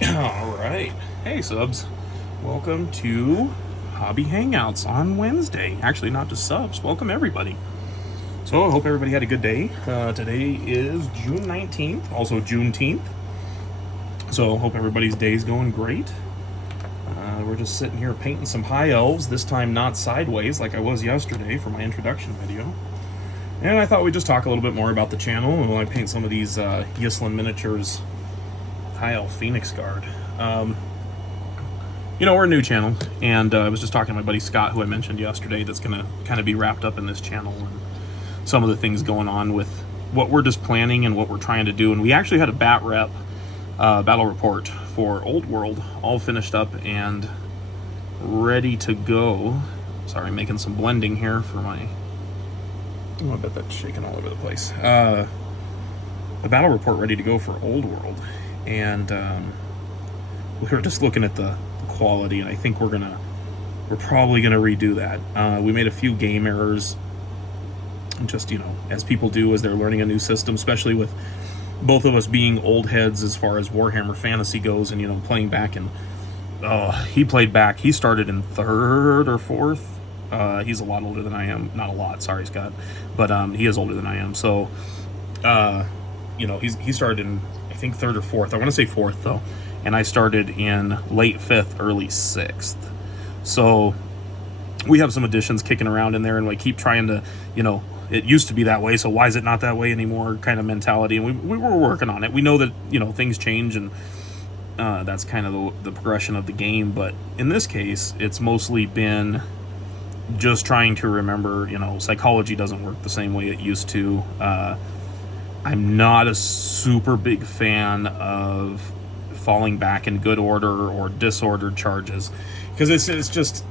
All right. Hey, subs. Welcome to Hobby Hangouts on Wednesday. Actually, not just subs. Welcome, everybody. So, I hope everybody had a good day. Today is June 19th, also Juneteenth. So, hope everybody's day is going great. We're just sitting here painting some high elves, this time not sideways like I was yesterday for my introduction video. And I thought we'd just talk a little bit more about the channel and while I paint some of these Yislin miniatures High Elf Phoenix Guard. We're a new channel, and I was just talking to my buddy Scott, who I mentioned yesterday, that's going to kind of be wrapped up in this channel and some of the things going on with what we're just planning and what we're trying to do. And we actually had a battle report for Old World all finished up and ready to go. Sorry, I'm making some blending here for my... Oh, I bet that's shaking all over the place. A battle report ready to go for Old World. And we were just looking at the quality, and I think we're probably gonna redo that. We made a few game errors, just as people do as they're learning a new system, especially with both of us being old heads as far as Warhammer Fantasy goes, and playing back. And he played back. He started in 3rd or 4th. He's a lot older than I am. Not a lot, sorry, Scott, but he is older than I am. So he started in, I think, 3rd or 4th. I want to say 4th though, and I started in late 5th, early 6th. So we have some additions kicking around in there, and we keep trying to, it used to be that way, so why is it not that way anymore kind of mentality. And we were working on it. We know that things change, and that's kind of the progression of the game. But in this case, it's mostly been just trying to remember, psychology doesn't work the same way it used to. I'm not a super big fan of falling back in good order or disordered charges, because it's just,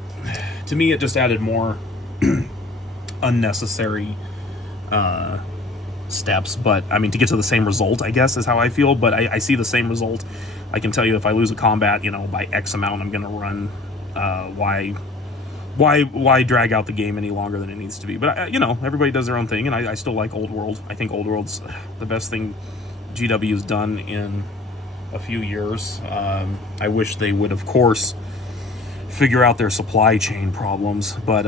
to me, it just added more unnecessary steps. But I mean, to get to the same result, I guess, is how I feel. But I see the same result. I can tell you, if I lose a combat, by X amount, I'm gonna run. Why drag out the game any longer than it needs to be? But everybody does their own thing, and I still like Old World. I think Old World's the best thing GW's done in a few years. I wish they would, of course, figure out their supply chain problems, but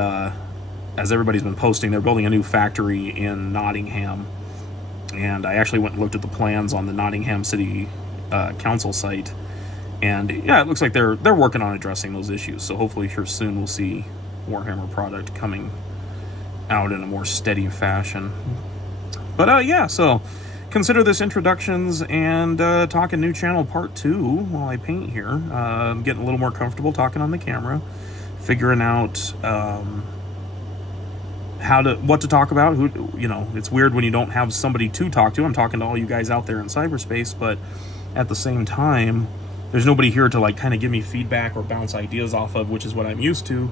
as everybody's been posting, they're building a new factory in Nottingham, and I actually went and looked at the plans on the Nottingham City Council site, and yeah, it looks like they're working on addressing those issues. So hopefully here soon we'll see Warhammer product coming out in a more steady fashion. But yeah, so consider this introductions and talking new channel part 2 while I paint here. I'm getting a little more comfortable talking on the camera, figuring out what to talk about. It's weird when you don't have somebody to talk to. I'm talking to all you guys out there in cyberspace, but at the same time, there's nobody here to kind of give me feedback or bounce ideas off of, which is what I'm used to.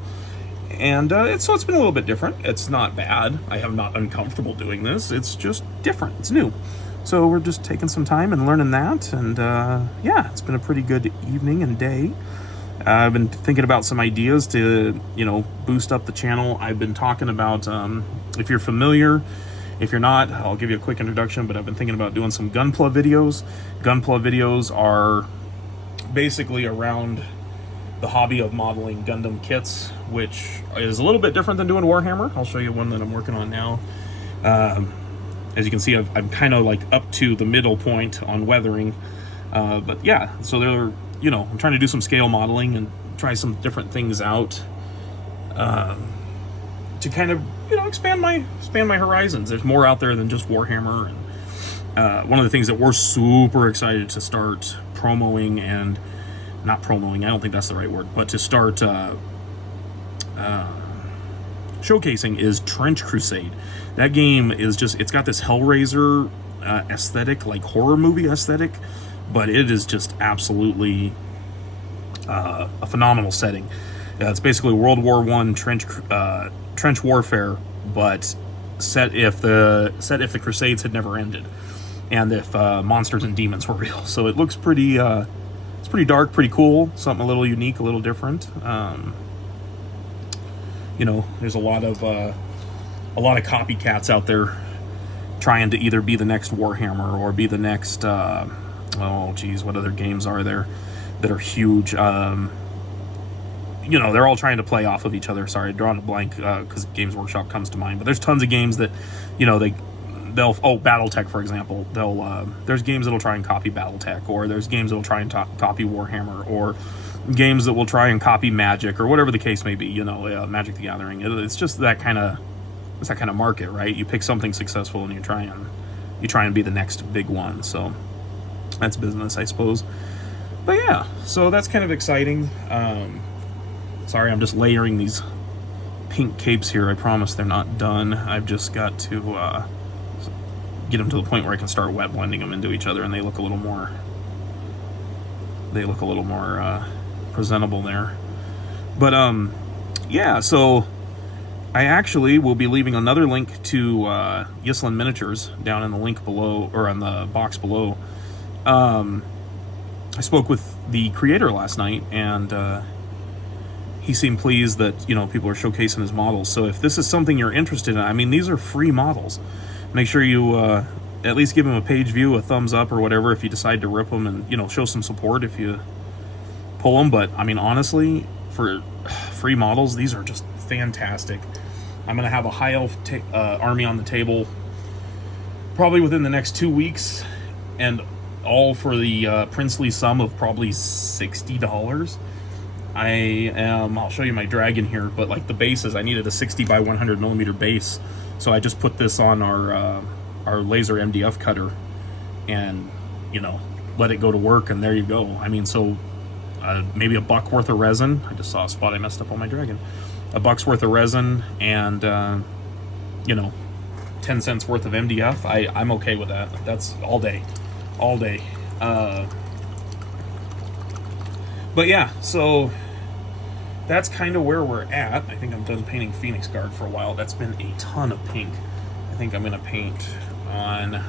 And it's been a little bit different. It's not bad. I am not uncomfortable doing this. It's just different. It's new. So we're just taking some time and learning that. And yeah, it's been a pretty good evening and day. I've been thinking about some ideas to, boost up the channel. I've been talking about, if you're familiar, if you're not, I'll give you a quick introduction, but I've been thinking about doing some Gunpla videos. Gunpla videos are basically around the hobby of modeling Gundam kits, which is a little bit different than doing Warhammer. I'll show you one that I'm working on now. As you can see, I'm kind of up to the middle point on weathering. But yeah, so they're, I'm trying to do some scale modeling and try some different things out to kind of, expand my horizons. There's more out there than just Warhammer. And one of the things that we're super excited to start promoting, and not promoting, I don't think that's the right word, but to start showcasing, is Trench Crusade. That game is just, it's got this Hellraiser aesthetic, horror movie aesthetic, but it is just absolutely a phenomenal setting. It's basically World War I trench warfare, but set if the Crusades had never ended, and if monsters and demons were real. So it looks pretty it's pretty dark, pretty cool, something a little unique, a little different. There's a lot of copycats out there trying to either be the next Warhammer or be the next oh geez, what other games are there that are huge? You know, they're all trying to play off of each other. Sorry, drawing a blank because Games Workshop comes to mind. But there's tons of games that, you know, they'll BattleTech, for example. There's games that'll try and copy BattleTech, or there's games that'll try and copy Warhammer, or games that will try and copy Magic, or whatever the case may be. You know, Magic the Gathering. It's just that kind of market, right? You pick something successful and you try and be the next big one. So that's business, I suppose. But yeah, so that's kind of exciting. Sorry, I'm just layering these pink capes here. I promise they're not done. I've just got to get them to the point where I can start wet blending them into each other, and they look a little more presentable there. But yeah, so I actually will be leaving another link to Yislin Miniatures down in the link below, or on the box below. I spoke with the creator last night, and he seemed pleased that, you know, people are showcasing his models. So if this is something you're interested in, I mean, these are free models. Make sure you at least give him a page view, a thumbs up or whatever if you decide to rip them, and, you know, show some support if you pull them. But I mean, honestly, for free models, these are just fantastic. I'm gonna have a high elf army on the table probably within the next 2 weeks, and all for the princely sum of probably $60. I'll show you my dragon here, but like the bases, I needed a 60 by 100 millimeter base, so I just put this on our laser MDF cutter, and, you know, let it go to work, and there you go. I mean, so maybe a buck worth of resin. I just saw a spot I messed up on my dragon. A buck's worth of resin, and you know, 10 cents worth of MDF. I'm okay with that. That's all day. But yeah, so that's kind of where we're at. I think I'm done painting Phoenix Guard for a while. That's been a ton of pink. I think I'm gonna paint on,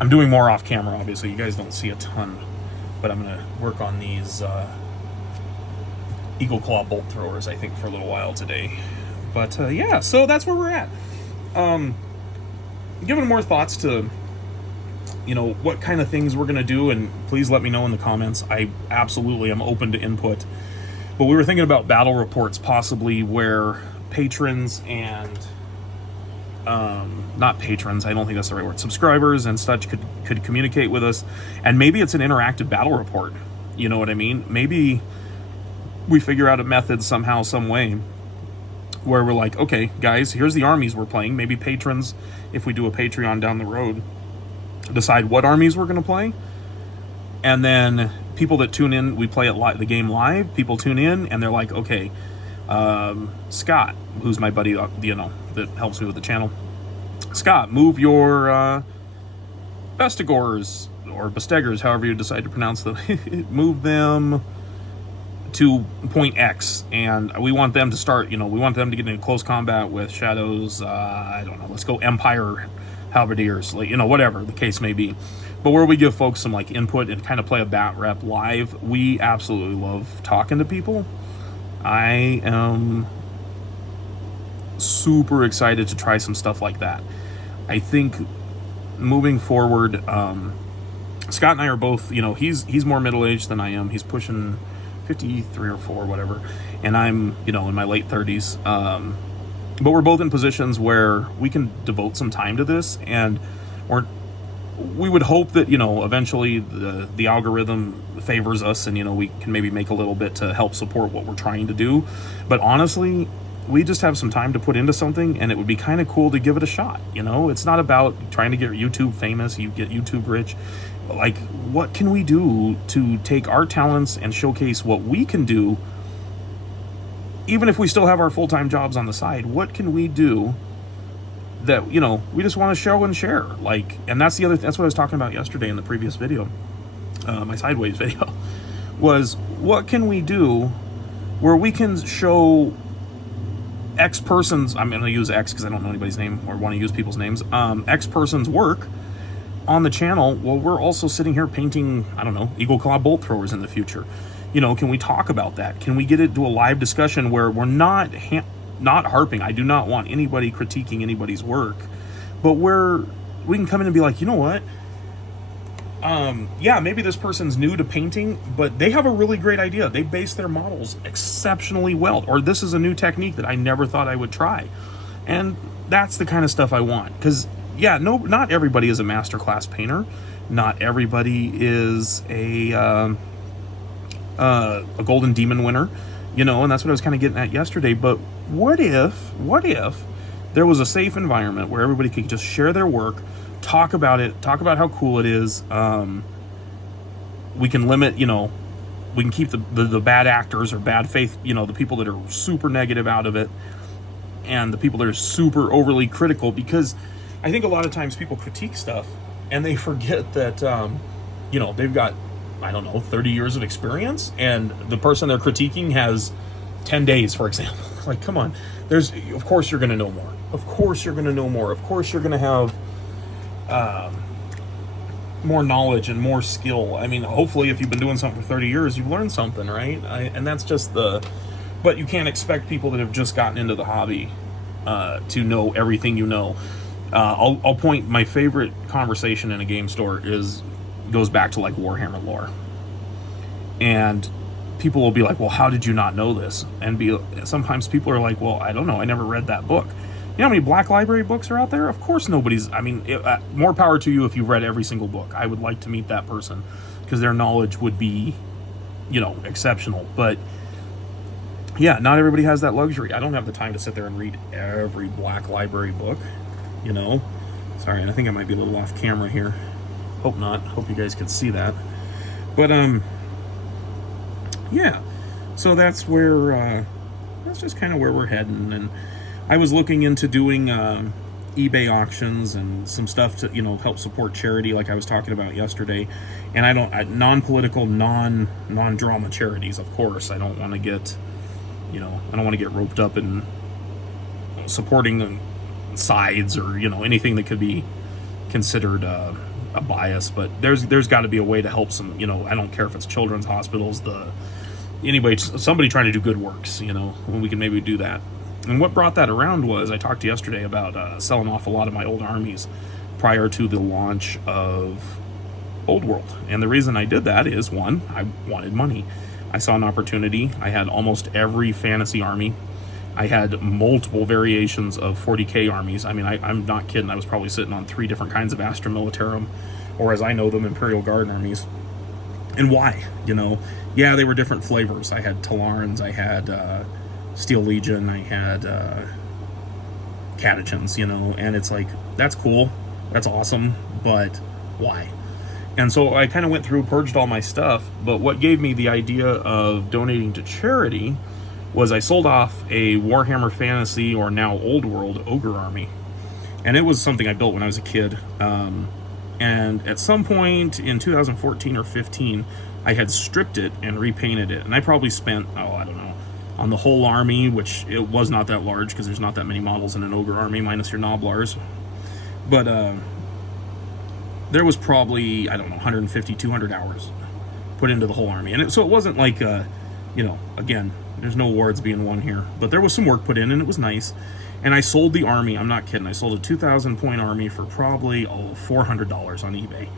I'm doing more off camera, obviously. You guys don't see a ton, but I'm gonna work on these Eagle Claw bolt throwers, I think, for a little while today. But yeah, so that's where we're at. Giving more thoughts to, you know, what kind of things we're gonna do, and please let me know in the comments. I absolutely am open to input. But we were thinking about battle reports, possibly, where patrons and not patrons, I don't think that's the right word, subscribers and such could communicate with us, and maybe it's an interactive battle report. You know what I mean? Maybe we figure out a method somehow, some way, where we're like, okay, guys, here's the armies we're playing. Maybe patrons, if we do a Patreon down the road, decide what armies we're going to play, and then people that tune in, we play it the game live. People tune in, and they're like, okay, Scott, who's my buddy, you know, that helps me with the channel. Scott, move your Bestigors or Bestegers, however you decide to pronounce them, move them to point X, and we want them to start, you know, we want them to get into close combat with Shadows, I don't know, let's go Empire Halberdiers, like, you know, whatever the case may be. But where we give folks some like input and kind of play a bat rep live, we absolutely love talking to people. I am super excited to try some stuff like that. I think moving forward, Scott and I are both, you know, he's more middle-aged than I am. He's pushing 53 or 4, whatever, and I'm, you know, in my late 30s. But we're both in positions where we can devote some time to this, and we would hope that, you know, eventually the algorithm favors us, and, you know, we can maybe make a little bit to help support what we're trying to do. But honestly, we just have some time to put into something, and it would be kind of cool to give it a shot. You know, it's not about trying to get YouTube famous, you get YouTube rich. Like, what can we do to take our talents and showcase what we can do, even if we still have our full-time jobs on the side? What can we do that, you know, we just want to show and share? Like, and that's what I was talking about yesterday in the previous video, my sideways video, was what can we do where we can show X person's, I'm going to use X because I don't know anybody's name or want to use people's names, X person's work on the channel while we're also sitting here painting, I don't know, Eagle Claw bolt throwers in the future. You know, can we talk about that? Can we get it to a live discussion where we're not harping? I do not want anybody critiquing anybody's work, but where we can come in and be like, you know what? yeah, maybe this person's new to painting, but they have a really great idea. They base their models exceptionally well. Or this is a new technique that I never thought I would try. And that's the kind of stuff I want. Because, yeah, no, not everybody is a masterclass painter. Not everybody is a Golden Demon winner, you know, and that's what I was kind of getting at yesterday. But what if there was a safe environment where everybody could just share their work, talk about it, talk about how cool it is. We can limit, you know, we can keep the bad actors or bad faith, you know, the people that are super negative out of it, and the people that are super overly critical, because I think a lot of times people critique stuff and they forget that, you know, they've got, I don't know, 30 years of experience, and the person they're critiquing has 10 days, for example. Like, come on. Of course you're going to know more. Of course you're going to know more. Of course you're going to have more knowledge and more skill. I mean, hopefully if you've been doing something for 30 years, you've learned something, right? And that's just but you can't expect people that have just gotten into the hobby to know everything you know. I'll point, my favorite conversation in a game store goes back to like Warhammer lore. And people will be like, well, how did you not know this? And sometimes people are like, well, I don't know, I never read that book. You know how many Black Library books are out there? Of course more power to you if you've read every single book. I would like to meet that person, because their knowledge would be, you know, exceptional. But yeah, not everybody has that luxury. I don't have the time to sit there and read every Black Library book, you know. Sorry, I think I might be a little off camera here. Hope not. Hope you guys could see that. But yeah, so that's where that's just kind of where we're heading. And I was looking into doing eBay auctions and some stuff to, you know, help support charity, like I was talking about yesterday. And non-political, non-drama charities, of course. I don't want to get, you know, I don't want to get roped up in supporting sides or, you know, anything that could be considered a bias. But there's got to be a way to help some, you know, I don't care if it's children's hospitals, anyway, somebody trying to do good works, you know, when we can maybe do that. And what brought that around was, I talked yesterday about selling off a lot of my old armies prior to the launch of Old World. And the reason I did that is, one, I wanted money. I saw an opportunity. I had almost every fantasy army. I had multiple variations of 40k armies. I mean, I'm not kidding. I was probably sitting on 3 different kinds of Astra Militarum, or as I know them, Imperial Guard armies. And why? You know, yeah, they were different flavors. I had Talarns, I had Steel Legion, I had Catechins, you know, and it's like, that's cool, that's awesome, but why? And so I kind of went through, purged all my stuff, but what gave me the idea of donating to charity was I sold off a Warhammer Fantasy, or now Old World, Ogre army. And it was something I built when I was a kid. And at some point in 2014 or 15, I had stripped it and repainted it. And I probably spent, I don't know, on the whole army, which it was not that large because there's not that many models in an Ogre army, minus your Noblars. But there was probably, I don't know, 150, 200 hours put into the whole army. And so it wasn't like, you know, again, there's no awards being won here. But there was some work put in, and it was nice. And I sold the army, I'm not kidding, I sold a 2,000 point army for probably $400 on eBay.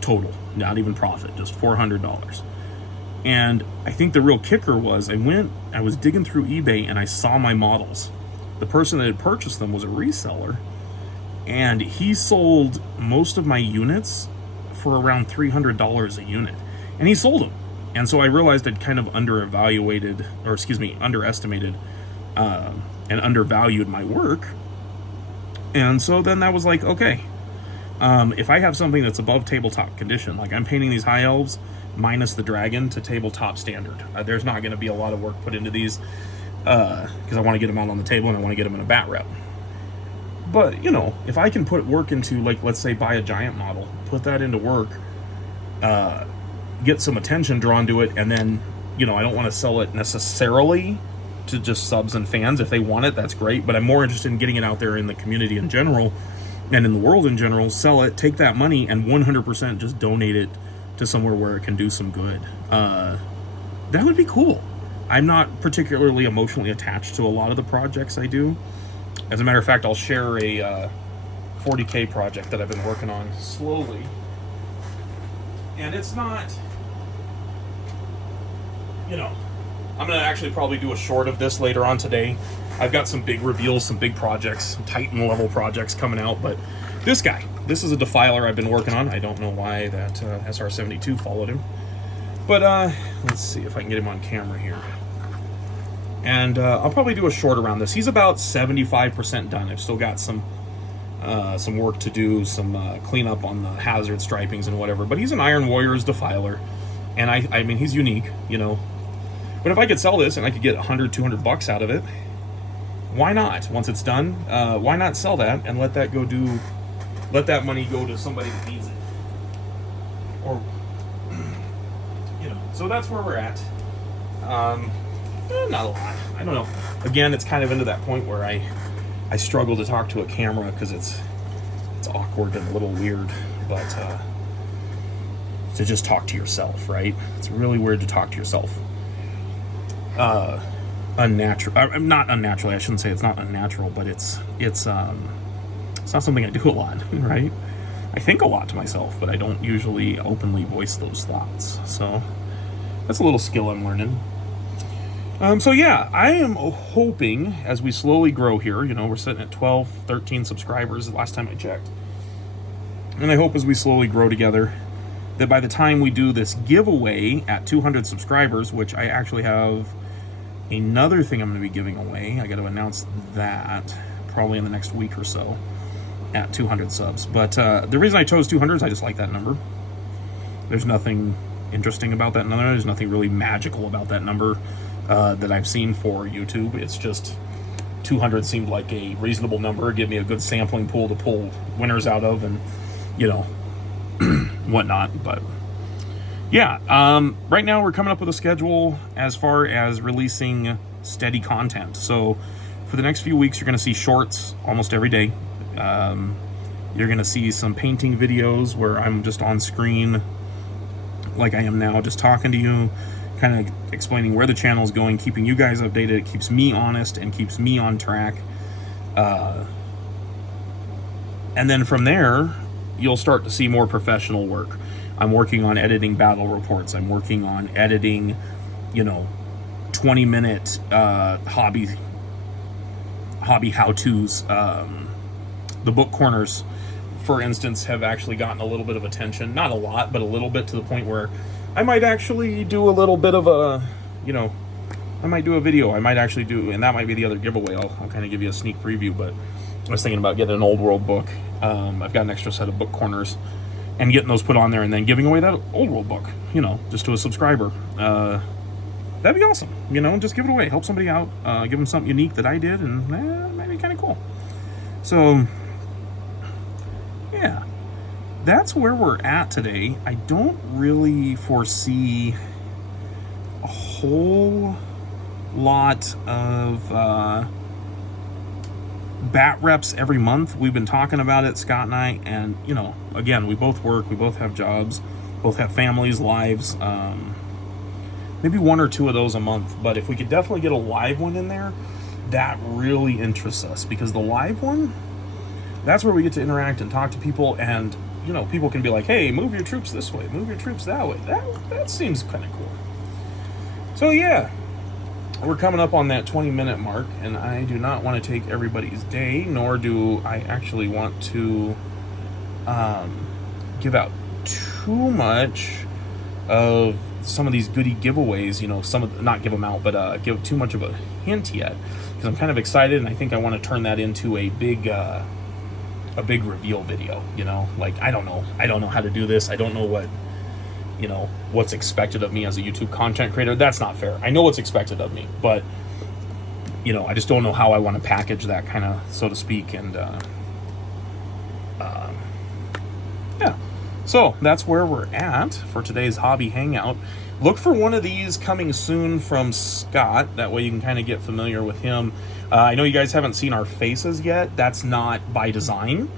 Total, not even profit, just $400. And I think the real kicker was, I was digging through eBay and I saw my models. The person that had purchased them was a reseller, and he sold most of my units for around $300 a unit. And he sold them. And so I realized I'd kind of underestimated and undervalued my work. And so then that was like, okay, if I have something that's above tabletop condition, like I'm painting these high elves minus the dragon to tabletop standard, there's not going to be a lot of work put into these because I want to get them out on the table and I want to get them in a bat rep. But, you know, if I can put work into, like, let's say buy a giant model, put that into work, get some attention drawn to it, and then, you know, I don't want to sell it necessarily to just subs and fans. If they want it, that's great, but I'm more interested in getting it out there in the community in general and in the world in general. Sell it, take that money, and 100% just donate it to somewhere where it can do some good. That would be cool. I'm not particularly emotionally attached to a lot of the projects I do. As a matter of fact, I'll share a 40k project that I've been working on slowly. And it's not, you know, I'm going to actually probably do a short of this later on today. I've got some big reveals, some big projects, some Titan level projects coming out, but this guy, this is a defiler I've been working on. I don't know why that SR72 followed him, but let's see if I can get him on camera here. And I'll probably do a short around this. He's about 75% done. I've still got some work to do, some cleanup on the hazard stripings and whatever, but he's an Iron Warriors defiler, and I mean, he's unique, you know. But if I could sell this and I could get 100, 200 bucks out of it, why not? Once it's done, why not sell that and let that money go to somebody that needs it? Or, you know, so that's where we're at. Not a lot. I don't know. Again, it's kind of into that point where I struggle to talk to a camera because it's awkward and a little weird, but to just talk to yourself, right? It's really weird to talk to yourself. Unnatural. Not unnaturally. I shouldn't say it's not unnatural, but it's not something I do a lot, right? I think a lot to myself, but I don't usually openly voice those thoughts. So that's a little skill I'm learning. So yeah, I am hoping as we slowly grow here, you know, we're sitting at 12, 13 subscribers the last time I checked. And I hope as we slowly grow together that by the time we do this giveaway at 200 subscribers, which I actually have another thing I'm going to be giving away. I got to announce that probably in the next week or so at 200 subs. But the reason I chose 200 is I just like that number. There's nothing interesting about that number. There's nothing really magical about that number that I've seen for YouTube. It's just 200 seemed like a reasonable number. Give me a good sampling pool to pull winners out of and, you know, whatnot. But yeah, right now we're coming up with a schedule as far as releasing steady content. So for the next few weeks, you're going to see shorts almost every day. You're going to see some painting videos where I'm just on screen like I am now, just talking to you, kind of explaining where the channel is going, keeping you guys updated. It keeps me honest and keeps me on track. And then from there, you'll start to see more professional work. I'm working on editing battle reports. I'm working on editing, you know, 20-minute hobby how-tos. The book corners, for instance, have actually gotten a little bit of attention. Not a lot, but a little bit, to the point where I might actually do a little bit of a, you know, I might do a video. I might actually do, and that might be the other giveaway. I'll kind of give you a sneak preview, but I was thinking about getting an Old World book. I've got an extra set of book corners and getting those put on there and then giving away that Old World book, you know, just to a subscriber. That'd be awesome, you know, just give it away. Help somebody out, give them something unique that I did, and it might be kind of cool. So, yeah, that's where we're at today. I don't really foresee a whole lot of bat reps every month. We've been talking about it, Scott and I, and, you know, again, we both work, we both have jobs, both have families, lives, maybe one or two of those a month. But if we could definitely get a live one in there, that really interests us, because the live one, that's where we get to interact and talk to people, and, you know, people can be like, hey, move your troops this way, move your troops that way. That seems kind of cool. So yeah, we're coming up on that 20-minute mark, and I do not want to take everybody's day, nor do I actually want to give out too much of some of these goodie giveaways, you know, not give them out, but give too much of a hint yet, because I'm kind of excited, and I think I want to turn that into a big reveal video, you know. Like, I don't know how to do this. I don't know what, you know, what's expected of me as a YouTube content creator. That's not fair. I know what's expected of me, but, you know, I just don't know how I want to package that, kind of, so to speak. And yeah, so that's where we're at for today's hobby hangout. Look for one of these coming soon from Scott. That way you can kind of get familiar with him. I know you guys haven't seen our faces yet. That's not by design.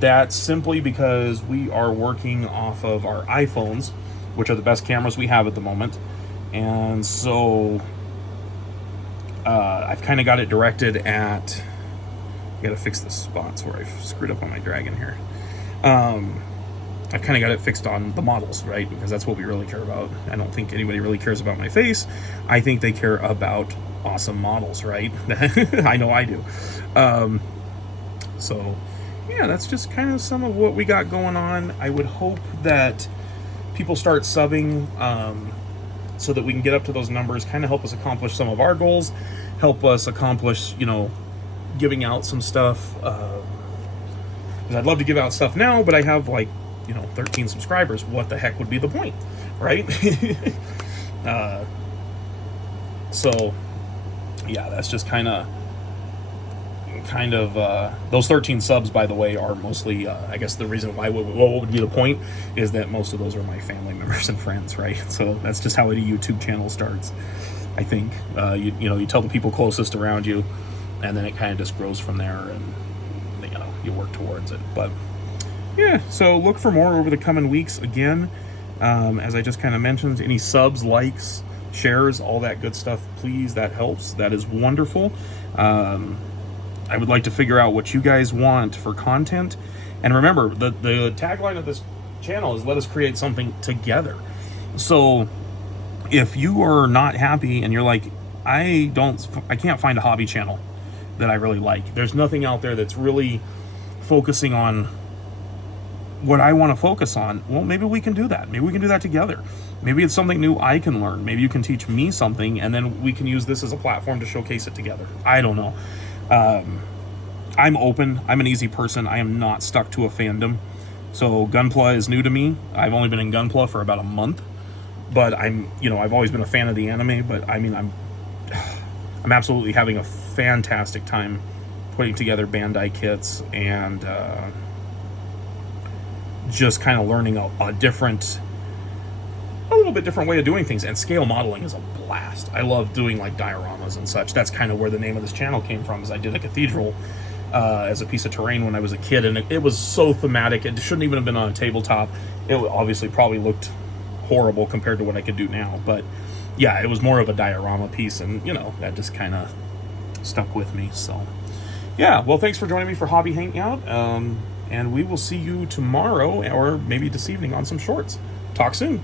That's simply because we are working off of our iPhones, which are the best cameras we have at the moment. And so I've kind of got it directed at, I gotta fix the spots where I've screwed up on my dragon here. I've kind of got it fixed on the models, right? Because that's what we really care about. I don't think anybody really cares about my face. I think they care about awesome models, right? I know I do. So yeah, that's just kind of some of what we got going on. I would hope that people start subbing, so that we can get up to those numbers, kind of help us accomplish some of our goals, help us accomplish, giving out some stuff. Because I'd love to give out stuff now, but I have 13 subscribers. What the heck would be the point, right? So yeah, that's just kind of those 13 subs, by the way, are mostly I guess the reason why what would be the point is that most of those are my family members and friends, right? So that's just how a YouTube channel starts, I think. You tell the people closest around you, and then it kind of just grows from there, and you work towards it. But yeah, so look for more over the coming weeks. Again, as I just kind of mentioned, any subs, likes, shares, all that good stuff, please, that helps. That is wonderful. I would like to figure out what you guys want for content. And remember, the tagline of this channel is let us create something together. So if you are not happy and you're like, I can't find a hobby channel that I really like, there's nothing out there that's really focusing on what I want to focus on, well, maybe we can do that. Maybe we can do that together. Maybe it's something new I can learn. Maybe you can teach me something, and then we can use this as a platform to showcase it together. I don't know. I'm open. I'm an easy person. I am not stuck to a fandom. So Gunpla is new to me. I've only been in Gunpla for about a month, but I've always been a fan of the anime, but I'm absolutely having a fantastic time putting together Bandai kits and just kind of learning a little bit different way of doing things. And scale modeling is a blast. I love doing dioramas and such. That's kind of where the name of this channel came from, is I did a cathedral as a piece of terrain when I was a kid, and it was so thematic. It shouldn't even have been on a tabletop. It obviously probably looked horrible compared to what I could do now, but yeah, it was more of a diorama piece, and that just kind of stuck with me. So yeah, well, thanks for joining me for Hobby Hangout, and we will see you tomorrow or maybe this evening on some shorts. Talk soon.